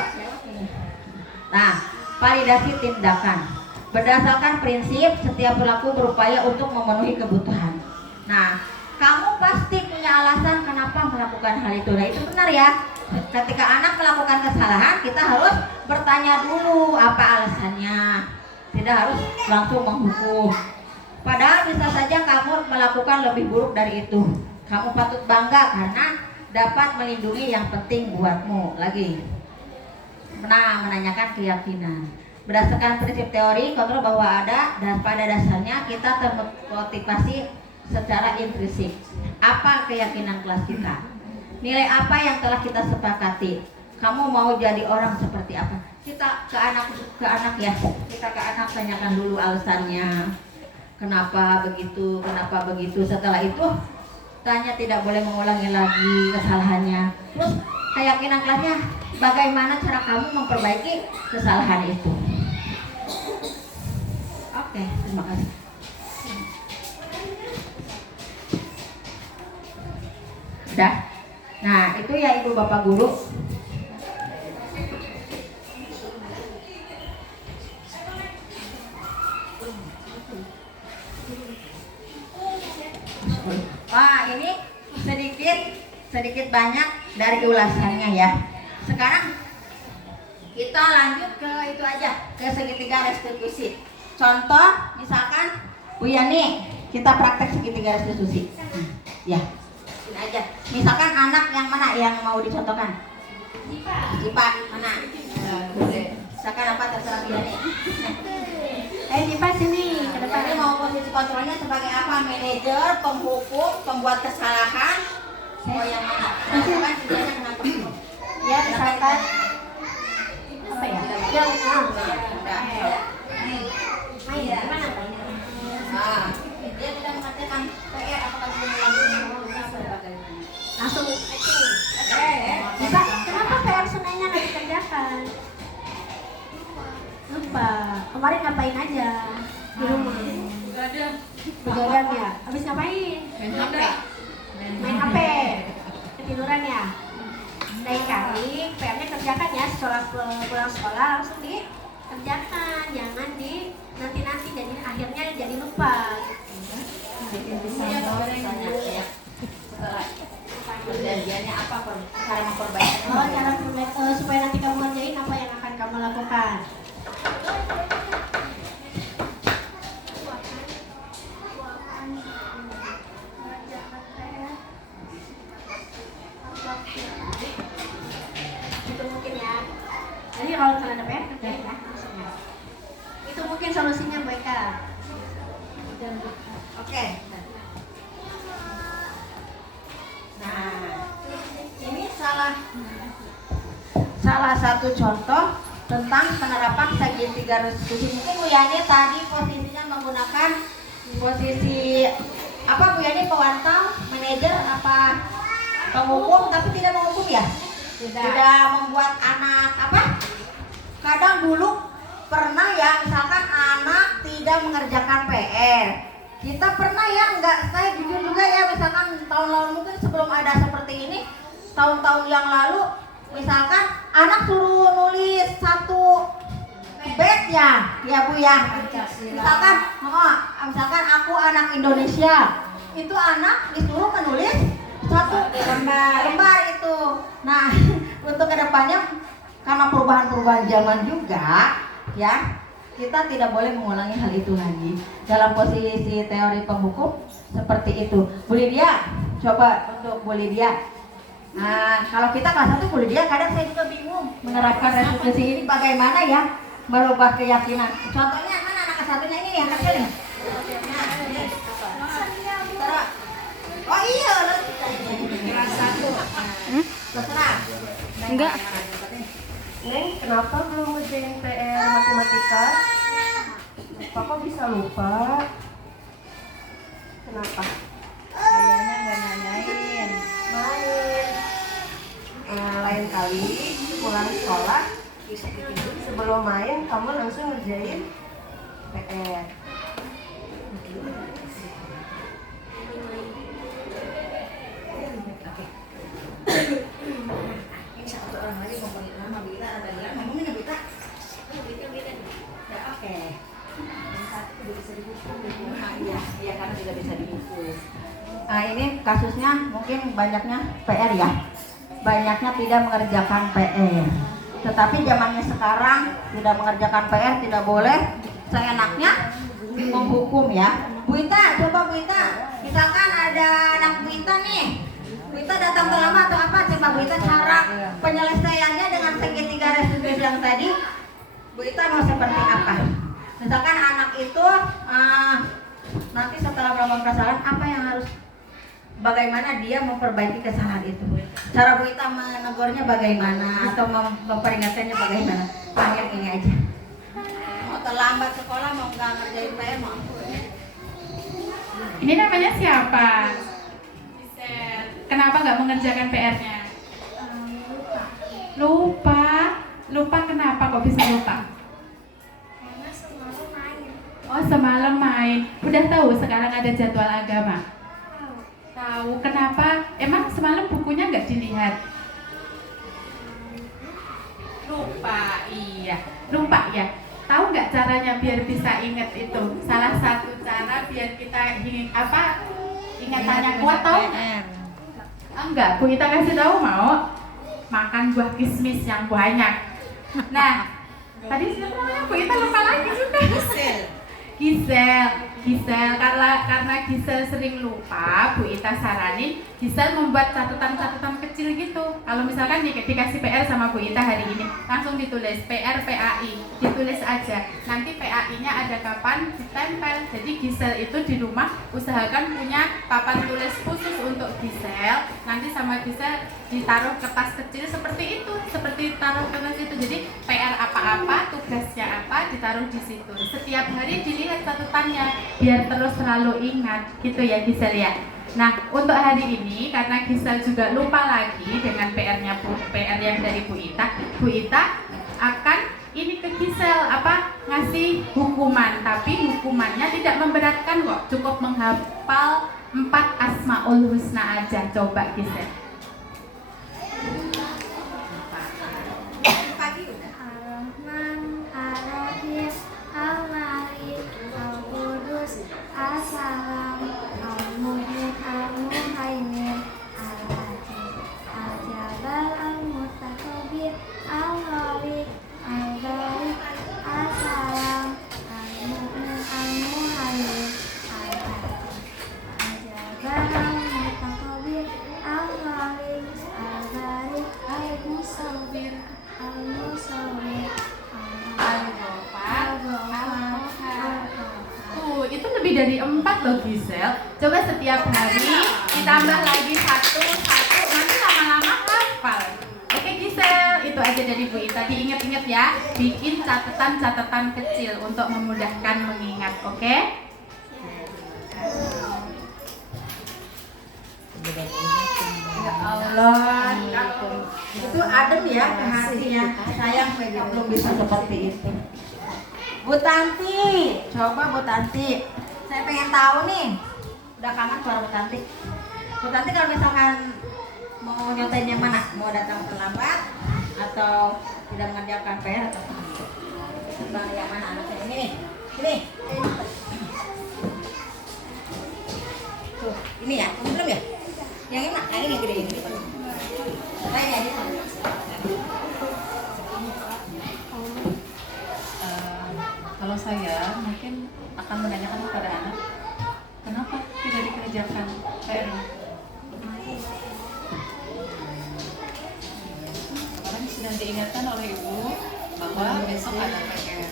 Nah, validasi tindakan. Berdasarkan prinsip setiap pelaku berupaya untuk memenuhi kebutuhan. Nah, kamu pasti punya alasan kenapa melakukan hal itu. Nah, itu benar ya. Ketika anak melakukan kesalahan, kita harus bertanya dulu apa alasannya. Tidak harus langsung menghukum. Padahal bisa saja kamu melakukan lebih buruk dari itu. Kamu patut bangga karena dapat melindungi yang penting buatmu. Lagi. Nah, menanyakan keyakinan. Berdasarkan prinsip teori kontrol bahwa ada dan pada dasarnya kita termotivasi secara intrinsik. Apa keyakinan kelas kita? Nilai apa yang telah kita sepakati? Kamu mau jadi orang seperti apa? Kita ke anak ya. Kita ke anak tanyakan dulu alasannya. Kenapa begitu? Kenapa begitu? Setelah itu tanya, tidak boleh mengulangi lagi kesalahannya. Terus keyakinan kelasnya, bagaimana cara kamu memperbaiki kesalahan itu? Oke, terima kasih. Udah. Nah, itu ya Ibu Bapak Guru. Wah, ini sedikit banyak dari ulasannya ya. Sekarang kita lanjut ke itu aja, ke segitiga restitusi. Contoh, misalkan Bu Yani, kita praktek segitiga restitusi. Ya, ini aja. Misalkan anak yang mana yang mau dicontohkan? Jipa, mana? Misalkan apa terserah Bu Yani. Jipa sini ke depan. Jadi mau posisi kontrolnya sebagai apa? Manajer, penghukum, pembuat kesalahan. Oh yang mana? Misalkan kerjanya kenapa? Ya, misalkan apa ya? Yang main gimana? Nah, dia tidak mengerjakan PR apakah dia melakukan Langsung acting. Jipa, kenapa PR Seninnya nggak dikerjakan? Lupa. Kemarin ngapain aja di rumah? Begadang ya. Habis ngapain? Main HP. Ketiduran ya. Lain kali PR-nya kerjakan ya. Setelah pulang sekolah langsung dikerjakan. Jangan di nanti jadi akhirnya jadi lupa. Perjanjiannya apa? Cara memperbaiki. Cara supaya nanti kamu ngerjain apa yang akan kamu lakukan. Itu mungkin ya. Jadi kalau misalnya ada PR kerjain ya maksudnya. Itu mungkin solusinya Bu Eka. Oke. Nah, ini salah satu contoh tentang penerapan segitiga restitusi. Mungkin Bu Yani tadi posisinya menggunakan posisi apa Bu Yani, pemantau, manajer, apa penghukum, tapi tidak menghukum ya? Tidak membuat anak apa? Kadang dulu pernah ya, misalkan anak tidak mengerjakan PR. Kita pernah ya, saya jujur juga ya, misalkan tahun lalu mungkin sebelum ada seperti ini, tahun-tahun yang lalu, misalkan anak suruh nulis satu bed ya Bu ya. Misalkan aku anak Indonesia, itu anak disuruh menulis satu lembar itu. Nah, untuk kedepannya karena perubahan-perubahan zaman juga, ya. Kita tidak boleh mengulangi hal itu lagi. Dalam posisi teori penghukum seperti itu. Bu Lydia, coba untuk Bu Lydia. Nah, kalau kita kelas 1 Bu Lydia, kadang saya juga bingung menerapkan restitusi ini bagaimana ya merubah keyakinan. Contohnya mana anak kelas 1-nya ini yang kecil nih. Oh iya, kelas 1. Terserah. Enggak. Neng, kenapa belum ngerjain PR matematika? Papa bisa lupa. Kenapa? Kayaknya nggak nanyain. Main. kali pulang sekolah sebelum main kamu langsung ngerjain PR. Ini satu orang lagi ngomongin nama Bita, ada bilang ngomongin Bita. Ya oke. Yang satu tidak bisa dihukum. Iya karena tidak bisa dihukum. Nah ini kasusnya mungkin banyaknya PR ya. Banyaknya tidak mengerjakan PR. Tetapi zamannya sekarang tidak mengerjakan PR tidak boleh seenaknya menghukum ya. Bu Ita, coba Bu Ita. Misalkan ada anak Bu Ita nih. Bu Ita datang terlambat atau apa? Coba Bu Ita cara penyelesaiannya dengan segitiga restitusi yang tadi. Bu Ita mau seperti apa? Misalkan anak itu nanti setelah melakukan kesalahan apa yang harus, bagaimana dia memperbaiki kesalahan itu? Cara Bu Ita menegurnya bagaimana atau memperingatkannya bagaimana? Panggil ini aja. Mau terlambat sekolah, mau nggak ngerjain PR, mau Ini namanya siapa? Kenapa nggak mengerjakan PR-nya? Lupa. Lupa kenapa kok bisa lupa? Karena semalam main. Oh, semalam main. Udah tahu sekarang ada jadwal agama? Tahu. Kenapa? Emang semalam bukunya nggak dilihat? Lupa. Iya. Lupa ya. Tahu nggak caranya biar bisa ingat itu? Salah satu cara biar kita ingatannya kuat tahu? Enggak, Bu Ita kasih tahu mau makan buah kismis yang banyak. Nah, tadi siapa namanya? Bu Ita lupa lagi juga. Gisel, karena Gisel sering lupa, Bu Ita saranin Gisel membuat catatan-catatan kecil gitu. Kalau misalkan dikasih PR sama Bu Ita hari ini, langsung ditulis PR PAI, ditulis aja. Nanti PAI-nya ada kapan ditempel. Jadi Gisel itu di rumah usahakan punya papan tulis khusus untuk Gisel. Nanti sama Gisel ditaruh kertas kecil seperti itu, seperti taruh kertas itu. Jadi PR apa-apa, tugasnya apa, ditaruh di situ. Setiap hari dilihat catatannya biar terus selalu ingat gitu ya Gisel ya. Nah untuk hari ini karena Gisel juga lupa lagi dengan PR-nya PR yang dari Bu Ita akan ini ke Gisel ngasih hukuman, tapi hukumannya tidak memberatkan kok, cukup menghafal 4 Asmaul Husna aja. Coba Gisel. Ar-Rahman, Ar-Rahim, Al-Malik, Al-Qudus, As-Salam, Al-Mu'min, Al-Muhaimin, Al-Aziz, Al-Jabbar, Al-Mutakabir, Al-Khaliq, Al-Barik, As-Salam, Al-Mu'min, Al-Muhaimin, Al-Aziz, Al-Jabbar, Al-Mutakabir, Al-Khaliq, Al-Barik, Al-Musawwir, Al-Musawwir, Itu lebih dari 4 loh Gisel. Coba setiap hari ditambah lagi satu, nanti lama-lama hafal. Oke Gisel, itu aja dari Bu Ita. Diingat-ingat ya, bikin catatan-catatan kecil untuk memudahkan mengingat. Oke? ya Allah. Itu adem ya ke hatinya. Sayang saya belum bisa seperti itu. Bu Tanti, coba Bu Tanti. Saya pengen tahu nih. Udah kangen suara Bu Tanti. Bu Tanti kalau misalkan mau nyontain yang mana? Mau datang terlambat atau tidak mengerjakan PR atau bang yang mana anaknya? Ini nih. Ini. Tuh, ini ya. Belum ya? Yang ini, yang ini yang gede ini. Nah, ini aja. Kalau saya mungkin akan menanyakan kepada anak, kenapa tidak dikerjakan PR-nya? Sekarang sedang diingatkan oleh ibu bahwa besok ada PR.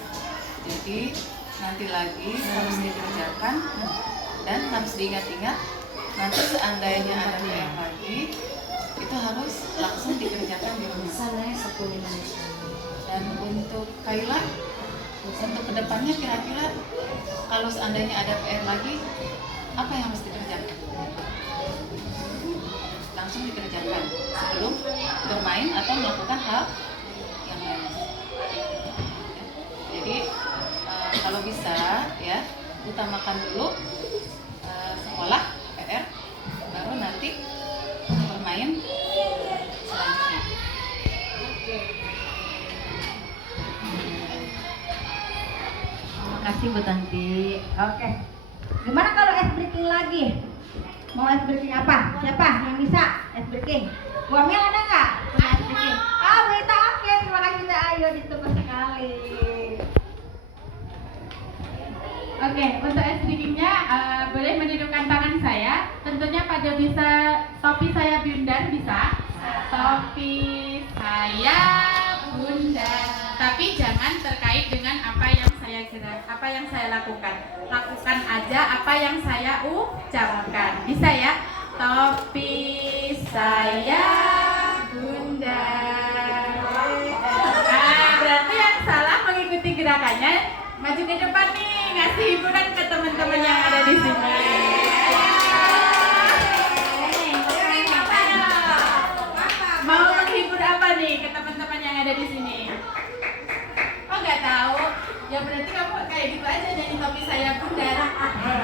Jadi nanti lagi harus dikerjakan dan harus diingat-ingat. Nanti seandainya ada PR lagi, itu harus langsung dikerjakan di rumah. Dan untuk Kaila, untuk kedepannya kira-kira kalau seandainya ada PR lagi, apa yang harus dikerjakan? Langsung dikerjakan sebelum ke bermain atau melakukan hal yang lain. Jadi kalau bisa ya utamakan dulu sekolah PR, baru nanti bermain selanjutnya. Terima kasih Bu Tanti. Oke. Gimana kalau ice breaking lagi? Mau ice breaking apa? Siapa yang bisa ice breaking? Bu Amel ada nggak? Punya ice breaking? Ah, Berita, oke. Terima kasih Mbak Ayu, ditunggu sekali. Oke, untuk ice breakingnya boleh menidurkan tangan saya. Tentunya pada bisa topi saya bundar bisa. Topi saya bundar. Tapi jangan terkait dengan apa yang saya gerak, apa yang saya lakukan. Lakukan aja apa yang saya ucapkan. Bisa ya? Topi saya bundar. Nah, berarti yang salah mengikuti gerakannya maju ke depan nih, ngasih hiburan ke teman-teman yang ada di sini. Mau menghibur apa nih ke teman-teman yang ada di sini? Oh, nggak tahu? Ya berarti kamu kayak gitu aja nyanyi topi saya bundar.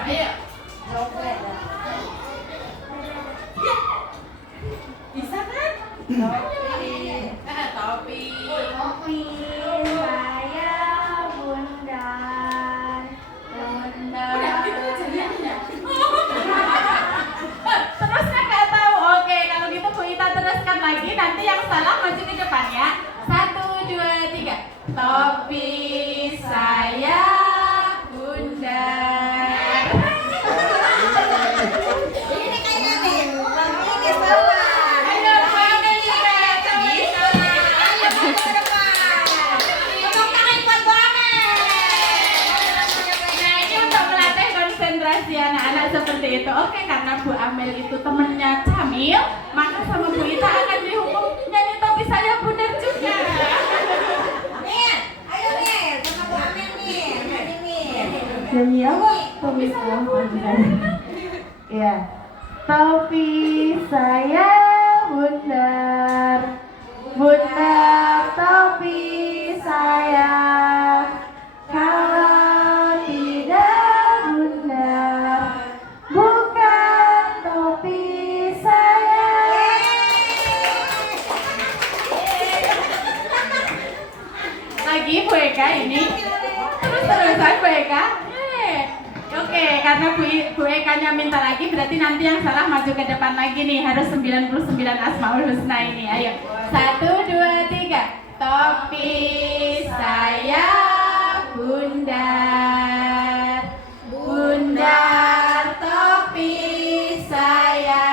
Ayo. Bisa kan? Topi. Topi saya bundar. Udah gitu aja nyanyinya. Terusnya nggak tahu. Oke, kalau gitu Bu Ita teruskan lagi. Nanti yang salah maju ke depan ya. 1, 2, 3. Topi saya bundar. Ini kayaknya nih, ini sama. Ayo, Bu Amel juga. Sama-sama. Ayo maju ke depan. Tepuk tangan buat Bu Amel. Nah, ini untuk melatih konsentrasi anak-anak seperti itu. Oke, karena Bu Amel itu temennya Camil, maka sama Bu Ita akan dihukum nyanyi topi saya bundar juga. Mir, ayo Mir, sama Bu Amel Mir. Nyanyi Mir. Nyanyi apa? Topi saya Iya. Topi saya bundar, bundar topi saya. Kalau tidak bundar, bukan topi saya. Lagi Bu Eka ini. Terus-terusan Bu Eka. Oke, karena Bu Eka-nya minta lagi, berarti nanti yang salah maju ke depan lagi nih. Harus 99 Asmaul Husna ini. Ayo. 1, 2, 3. Topi saya bundar. Bundar topi saya.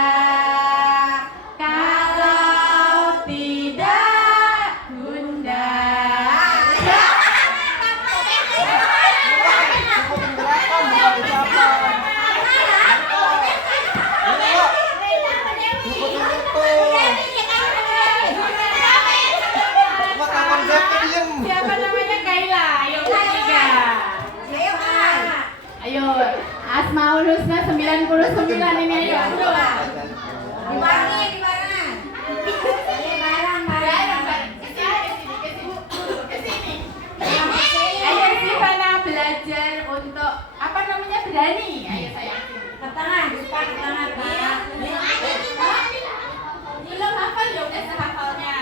Kalau tidak bundar. Siapa namanya? Kaila. Ayo bertiga. Ayo Kak. Ayo. Asmaul Husna 99 ini ayo. Dibarengin, dibarengin. Ayo bareng, bareng. Ayo Sivana belajar untuk apa namanya berani. Ayo sayang. Ke tangan, buka ke tangan, Pak. Belum hafal ya udah sehafalnya.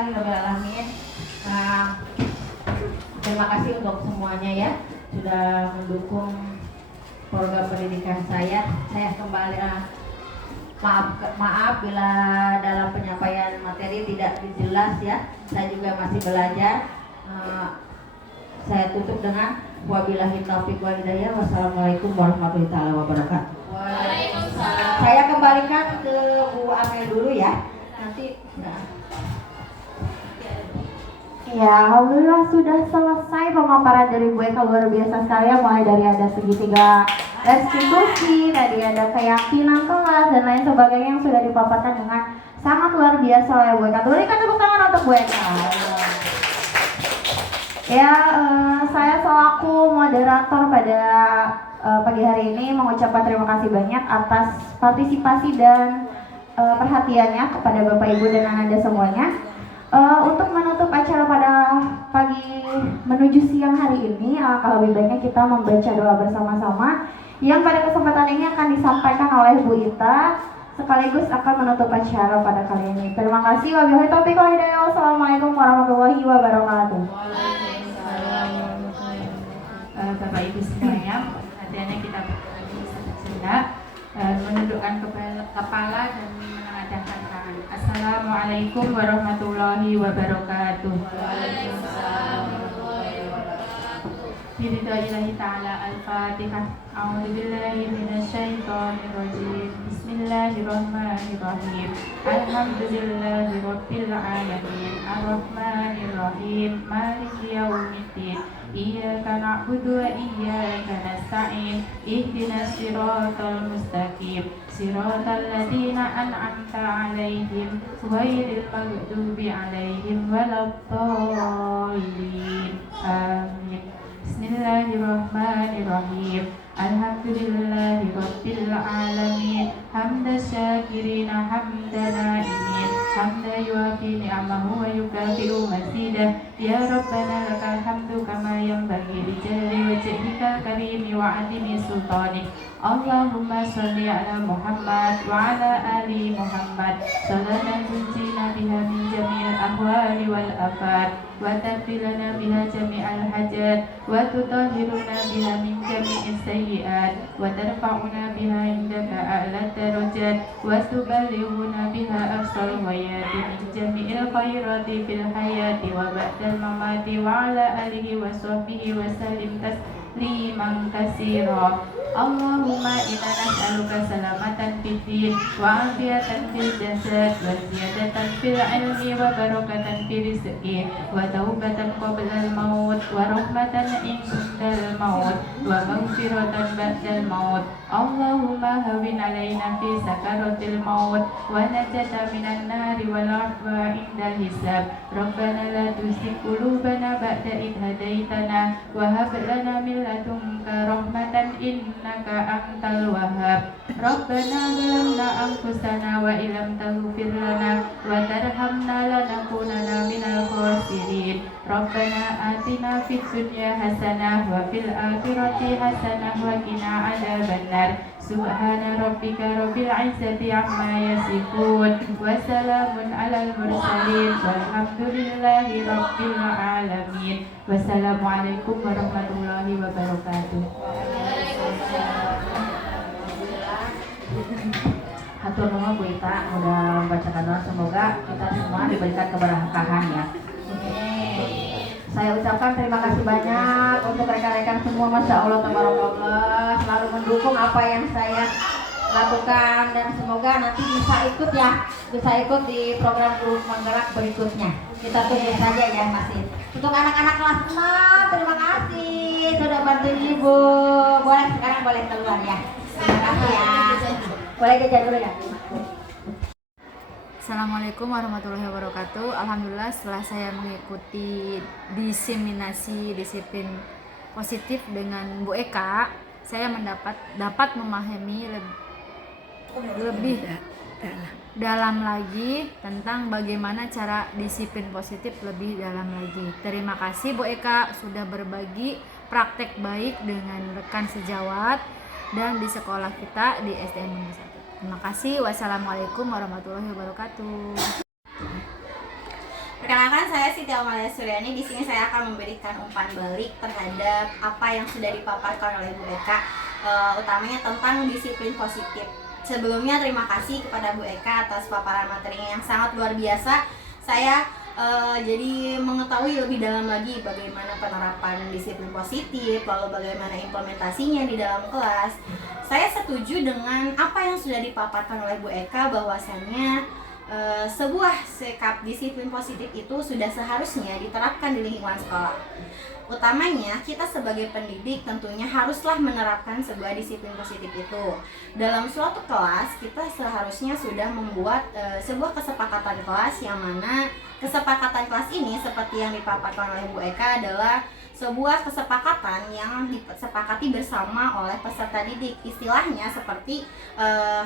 Alhamdulillahirobbilalamin. Terima kasih untuk semuanya ya sudah mendukung program pendidikan saya. Saya kembali maaf bila dalam penyampaian materi tidak jelas ya. Saya juga masih belajar. Saya tutup dengan wabillahi taufiq wal hidayah. Wassalamualaikum warahmatullahi wabarakatuh. Waalaikumsalam. Saya kembalikan ke Bu Amel dulu ya. Nanti Ya, alhamdulillah sudah selesai pemaparan dari Bu Eka, luar biasa sekali ya, mulai dari ada segitiga restitusi, tadi ada keyakinan kelas dan lain sebagainya yang sudah dipaparkan dengan sangat luar biasa oleh Bu Eka. Berikan tepuk tangan untuk Bu Eka. Ya, saya selaku moderator pada pagi hari ini mengucapkan terima kasih banyak atas partisipasi dan perhatiannya kepada Bapak Ibu dan Anda semuanya. Untuk menutup acara pada pagi menuju siang hari ini, kalau lebih baiknya kita membaca doa bersama-sama yang pada kesempatan ini akan disampaikan oleh Bu Ita sekaligus akan menutup acara pada kali ini. Terima kasih. Wabillahi taufiq wal hidayah. Wassalamualaikum warahmatullahi wabarakatuh. Bapak Ibu semuanya, perhatiannya kita sejenak, menundukkan kepala dan menengadahkan tangan. Assalamualaikum warahmatullahi wabarakatuh. Bismillahirrahmanirrahim. Ta'ala al-Fatihah. A'udzubillahi minasyaitonirrajim. Bismillahirrahmanirrahim. Alhamdulillahi rabbil alamin. Arrahmanirrahim. Maliki yaumiddin. Iyyaka na'budu wa iyyaka nasta'in. Ihdinas siratal mustaqim. Siratal ladzina an'amta 'alaihim ghairil maghdubi 'alaihim waladdallin. Amin. Bismillahirrahmanirrahim. Alhamdulillahi rabbil alamin. Hamda syakirina hamda na'imin. Hamda yuafi ni'amahu wa yukafi'u mazidah. Ya Rabbana lakal hamdu kama yanbaghi li jalali wajhikal karimi wa 'azimi sultanik. Allahumma sholli ala Muhammad wa ala ali Muhammad. Salatan tunjina biha min jami'il ahwali wal afat wa tafilana biha jami'al hajat wa tutahhiruna biha min jami'is sayyi'at wa tarfa'una biha indaka a'la darajat wa tuballighuna biha aqsal ghayati min jami'il khairati fil hayati wa ba'dal mamati wa ala alihi wa sahbihi wa sallim tasliman katsira. Allahumma inna nas'aluka salamatan fid din wa afiyatan fil jasad wa ziyadatan fil ilmi wa barakatan fil rizqi wa taubatan qabla al maut wa rahmatan indal maut wa maghfiratan ba'dal maut. Allahumma hawwin alaina fi sakaratil maut wa najata minan nari wal afwa indal hisab. Rabbana la tuzigh qulubana ba'da idh hadaitana wa hab lana min ladunka rahmatan innaka antal wahhab. Rabbana zalamna anfusana wa illam taghfir lana wa tarhamna lanakunanna minal khasirin. Rabbana atina fid dunya hasanah wa fil akhirati hasanah wa qina adzabannar. Subhana rabbika rabbil izzati amma yasifun wa salamun alal mursalin walhamdulillahi rabbil alamin. Wassalamualaikum warahmatullahi wabarakatuh. Hatur nuhun Bu Ita udah membacakan doa, semoga kita semua diberikan keberkahan ya. Saya ucapkan terima kasih banyak untuk rekan-rekan semua, Masya Allah tabarakallah, selalu mendukung apa yang saya lakukan dan semoga nanti bisa ikut di program Grup Menggerak berikutnya. Kita tunggu saja ya masih. Untuk anak-anak kelas 6 terima kasih sudah bantu Ibu. Sekarang boleh keluar ya. Terima kasih ya. Boleh jajan dulu ya. Assalamualaikum warahmatullahi wabarakatuh. Alhamdulillah setelah saya mengikuti diseminasi disiplin positif dengan Bu Eka, saya dapat memahami lebih dalam lagi tentang bagaimana cara disiplin positif lebih dalam lagi. Terima kasih Bu Eka sudah berbagi praktek baik dengan rekan sejawat dan di sekolah kita di SDN Negeri 1. Terima kasih. Wassalamualaikum warahmatullahi wabarakatuh. Perkenalkan, saya Siti Amalia Suryani. Di sini saya akan memberikan umpan balik terhadap apa yang sudah dipaparkan oleh Bu Eka, utamanya tentang disiplin positif. Sebelumnya terima kasih kepada Bu Eka atas paparan materinya yang sangat luar biasa. Saya jadi mengetahui lebih dalam lagi bagaimana penerapan disiplin positif, lalu bagaimana implementasinya di dalam kelas. Saya setuju dengan apa yang sudah dipaparkan oleh Bu Eka, bahwasannya sebuah sikap disiplin positif itu sudah seharusnya diterapkan di lingkungan sekolah. Utamanya kita sebagai pendidik tentunya haruslah menerapkan sebuah disiplin positif itu. Dalam suatu kelas kita seharusnya sudah membuat sebuah kesepakatan kelas, yang mana kesepakatan kelas ini seperti yang dipaparkan oleh Bu Eka adalah sebuah kesepakatan yang disepakati bersama oleh peserta didik. Istilahnya seperti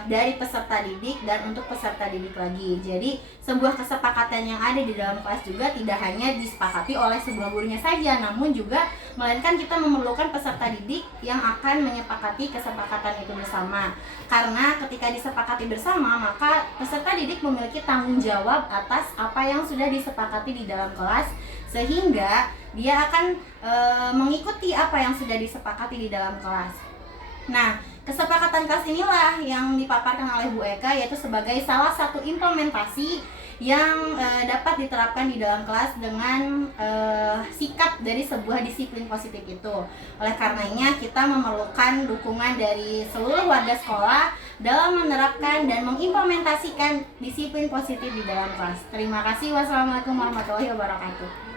dari peserta didik dan untuk peserta didik lagi. Jadi sebuah kesepakatan yang ada di dalam kelas juga tidak hanya disepakati oleh sebuah gurunya saja, namun juga melainkan kita memerlukan peserta didik yang akan menyepakati kesepakatan itu bersama. Karena ketika disepakati bersama, maka peserta didik memiliki tanggung jawab atas apa yang sudah disepakati di dalam kelas, sehingga dia akan mengikuti apa yang sudah disepakati di dalam kelas. Nah, kesepakatan kelas inilah yang dipaparkan oleh Bu Eka, yaitu sebagai salah satu implementasi yang dapat diterapkan di dalam kelas dengan sikap dari sebuah disiplin positif itu. Oleh karenanya kita memerlukan dukungan dari seluruh warga sekolah dalam menerapkan dan mengimplementasikan disiplin positif di dalam kelas. Terima kasih. Wassalamualaikum warahmatullahi wabarakatuh.